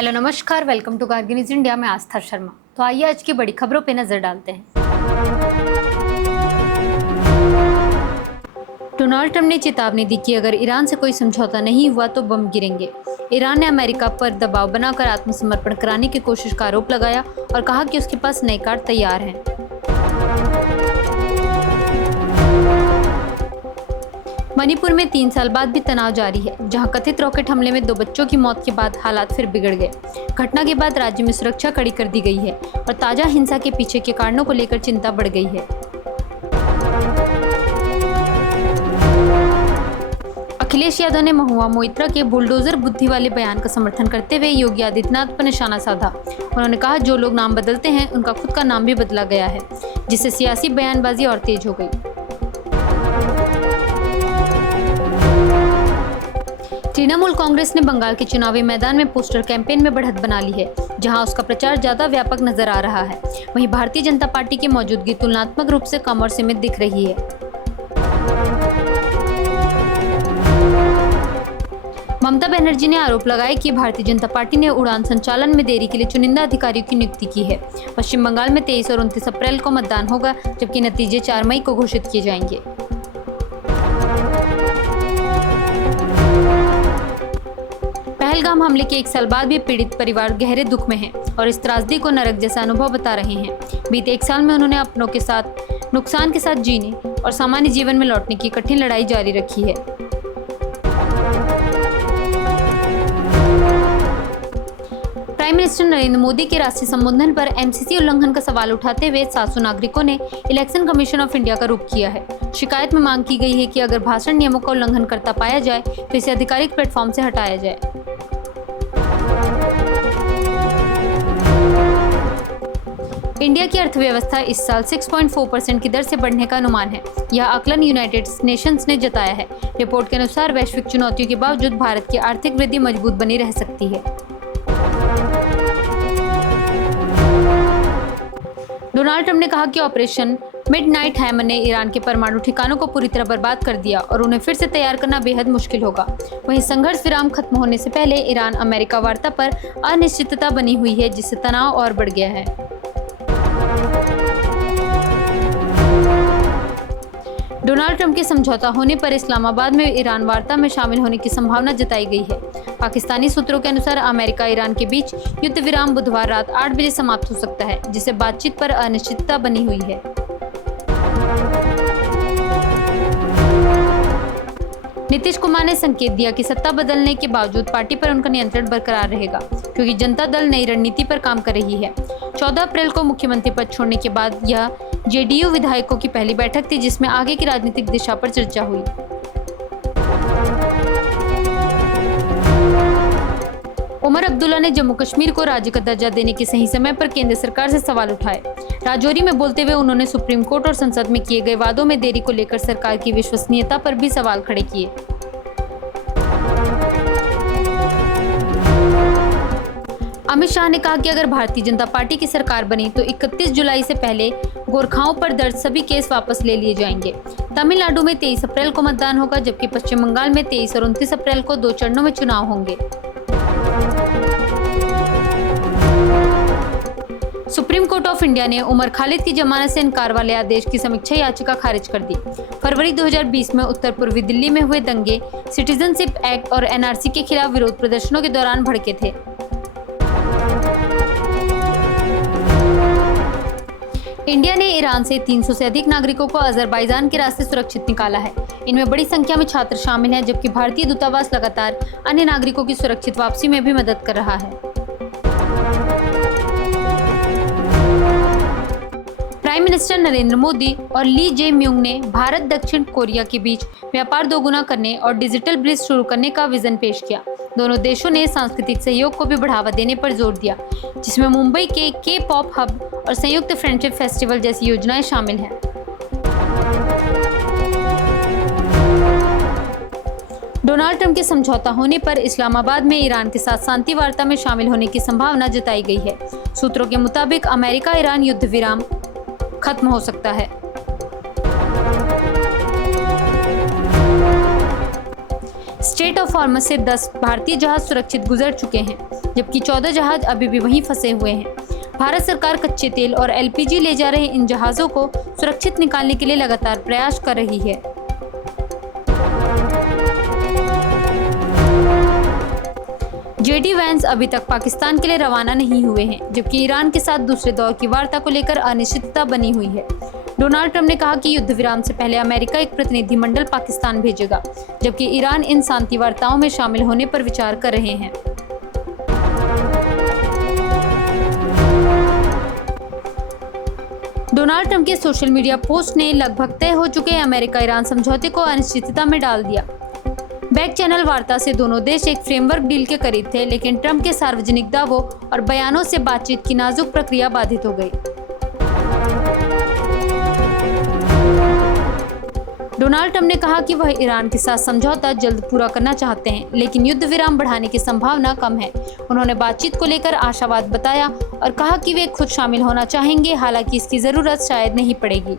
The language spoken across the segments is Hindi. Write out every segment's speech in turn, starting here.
हेलो नमस्कार, welcome to Kargil news India में आस्था शर्मा। तो आइए आज की बड़ी खबरों पे नजर डालते हैं। डोनाल्ड ट्रंप ने चेतावनी दी कि अगर ईरान से कोई समझौता नहीं हुआ तो बम गिरेंगे। ईरान ने अमेरिका पर दबाव बनाकर आत्मसमर्पण कराने की कोशिश का आरोप लगाया और कहा कि उसके पास नए कार्ड तैयार हैं। मणिपुर में 3 साल बाद भी तनाव जारी है, जहां कथित रॉकेट हमले में 2 बच्चों की मौत के बाद हालात फिर बिगड़ गए। घटना के बाद राज्य में सुरक्षा कड़ी कर दी गई है और ताजा हिंसा के पीछे के कारणों को लेकर चिंता बढ़ गई है। अखिलेश यादव ने महुआ मोइत्रा के बुलडोजर बुद्धि वाले बयान का समर्थन करते हुए योगी आदित्यनाथ पर निशाना साधा। उन्होंने कहा, जो लोग नाम बदलते हैं उनका खुद का नाम भी बदला गया है, जिससे सियासी बयानबाजी और तेज हो गई। तृणमूल कांग्रेस ने बंगाल के चुनावी मैदान में पोस्टर कैंपेन में बढ़त बना ली है, जहां उसका प्रचार ज्यादा व्यापक नजर आ रहा है। वहीं भारतीय जनता पार्टी की मौजूदगी तुलनात्मक रूप से कम और सीमित दिख रही है। ममता बनर्जी ने आरोप लगाया कि भारतीय जनता पार्टी ने उड़ान संचालन में देरी के लिए चुनिंदा अधिकारियों की नियुक्ति की है। पश्चिम बंगाल में 23 और 29 अप्रैल को मतदान होगा, जबकि नतीजे 4 मई को घोषित किए जाएंगे। पहलगाम हमले के 1 साल बाद भी पीड़ित परिवार गहरे दुख में हैं और इस त्रासदी को नरक जैसा अनुभव बता रहे हैं। बीते 1 साल में उन्होंने अपनों के साथ नुकसान के साथ जीने और सामान्य जीवन में लौटने की कठिन लड़ाई जारी रखी है। प्राइम मिनिस्टर नरेंद्र मोदी के राष्ट्रीय संबोधन पर एमसीसी उल्लंघन का सवाल उठाते हुए 700 नागरिकों ने इलेक्शन कमीशन ऑफ इंडिया का रुख किया है। शिकायत में मांग की गई है कि अगर भाषण नियमों का उल्लंघन करता पाया जाए तो इसे आधिकारिक प्लेटफॉर्म से हटाया जाए। इंडिया की अर्थव्यवस्था इस साल 6.4% की दर से बढ़ने का अनुमान है। यह आकलन यूनाइटेड नेशंस ने जताया है। रिपोर्ट के अनुसार वैश्विक चुनौतियों के बावजूद भारत की आर्थिक वृद्धि मजबूत बनी रह सकती है। डोनाल्ड ट्रंप ने कहा कि ऑपरेशन मिडनाइट हैमर ने ईरान के परमाणु ठिकानों को पूरी तरह बर्बाद कर दिया और उन्हें फिर से तैयार करना बेहद मुश्किल होगा। वहीं संघर्ष विराम खत्म होने से पहले ईरान अमेरिका वार्ता पर अनिश्चितता बनी हुई है, जिससे तनाव और बढ़ गया है। डोनाल्ड ट्रंप के समझौता होने पर इस्लामाबाद में ईरान वार्ता में शामिल होने की संभावना जताई गई है। पाकिस्तानी सूत्रों के अनुसार अमेरिका ईरान के बीच युद्ध विराम बुधवार रात 8 बजे समाप्त हो सकता है, जिससे बातचीत पर अनिश्चितता बनी हुई है। नीतीश कुमार ने संकेत दिया कि सत्ता बदलने के बावजूद पार्टी पर उनका नियंत्रण बरकरार रहेगा, क्योंकि जनता दल नई रणनीति पर काम कर रही है। 14 अप्रैल को मुख्यमंत्री पद छोड़ने के बाद यह जेडीयू विधायकों की पहली बैठक थी, जिसमें आगे की राजनीतिक दिशा पर चर्चा हुई। उमर अब्दुल्ला ने जम्मू कश्मीर को राज्य का दर्जा देने के सही समय पर केंद्र सरकार से सवाल उठाए। राजौरी में बोलते हुए उन्होंने सुप्रीम कोर्ट और संसद में किए गए वादों में देरी को लेकर सरकार की विश्वसनीयता पर भी सवाल खड़े किए। अमित शाह ने कहा कि अगर भारतीय जनता पार्टी की सरकार बनी तो 31 जुलाई से पहले गोरखाओं पर दर्ज सभी केस वापस ले लिए जाएंगे। तमिलनाडु में 23 अप्रैल को मतदान होगा, जबकि पश्चिम बंगाल में 23 और 29 अप्रैल को 2 चरणों में चुनाव होंगे। सुप्रीम कोर्ट ऑफ इंडिया ने उमर खालिद की जमानत से इनकार वाले आदेश की समीक्षा याचिका खारिज कर दी। फरवरी 2020 में उत्तर पूर्वी दिल्ली में हुए दंगे सिटीजनशिप एक्ट और एनआरसी के खिलाफ विरोध प्रदर्शनों के दौरान भड़के थे। इंडिया ने ईरान से 300 से अधिक नागरिकों को अजरबैजान के रास्ते सुरक्षित निकाला है। इनमें बड़ी संख्या में छात्र शामिल हैं, जबकि भारतीय दूतावास लगातार अन्य नागरिकों की सुरक्षित वापसी में भी मदद कर रहा है। प्राइम मिनिस्टर नरेंद्र मोदी और ली जे म्यूंग ने भारत दक्षिण कोरिया के बीच व्यापार दोगुना करने और डिजिटल ब्रिज शुरू करने का विजन पेश किया। दोनों देशों ने सांस्कृतिक सहयोग को भी बढ़ावा देने पर जोर दिया, जिसमें मुंबई के के-पॉप हब और संयुक्त फ्रेंडशिप फेस्टिवल जैसी योजनाएं शामिल हैं। डोनाल्ड ट्रंप के समझौता होने पर इस्लामाबाद में ईरान के साथ शांति वार्ता में शामिल होने की संभावना जताई गई है। सूत्रों के मुताबिक अमेरिका ईरान युद्ध विराम खत्म हो सकता है। स्ट्रेट ऑफ हॉर्मज से 10 भारतीय जहाज सुरक्षित गुजर चुके हैं, जबकि 14 जहाज अभी भी वहीं फंसे हुए हैं। भारत सरकार कच्चे तेल और एलपीजी ले जा रहे इन जहाज़ों को सुरक्षित निकालने के लिए लगातार प्रयास कर रही है। जेडी वैंस अभी तक पाकिस्तान के लिए रवाना नहीं हुए हैं, जबकि ईरान के साथ दूसरे दौर की वार्ता को लेकर अनिश्चितता बनी हुई है। डोनाल्ड ट्रंप ने कहा कि युद्ध विराम से पहले अमेरिका एक प्रतिनिधिमंडल पाकिस्तान भेजेगा, जबकि ईरान इन शांति वार्ताओं में शामिल होने पर विचार कर रहे हैं। डोनाल्ड ट्रंप के सोशल मीडिया पोस्ट ने लगभग तय हो चुके अमेरिका ईरान समझौते को अनिश्चितता में डाल दिया। बैक चैनल वार्ता से दोनों देश एक फ्रेमवर्क डील के करीब थे, लेकिन ट्रंप के सार्वजनिक दावों और बयानों से बातचीत की नाजुक प्रक्रिया बाधित हो गई। डोनाल्ड ट्रंप ने कहा कि वह ईरान के साथ समझौता जल्द पूरा करना चाहते हैं, लेकिन युद्ध विराम बढ़ाने की संभावना कम है। उन्होंने बातचीत को लेकर आशावाद बताया और कहा कि वे खुद शामिल होना चाहेंगे, हालांकि इसकी जरूरत शायद नहीं पड़ेगी।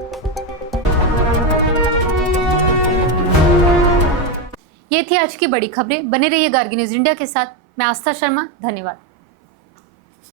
ये थी आज की बड़ी खबरें। बने रहिए गार्गी न्यूज इंडिया के साथ। मैं आस्था शर्मा, धन्यवाद।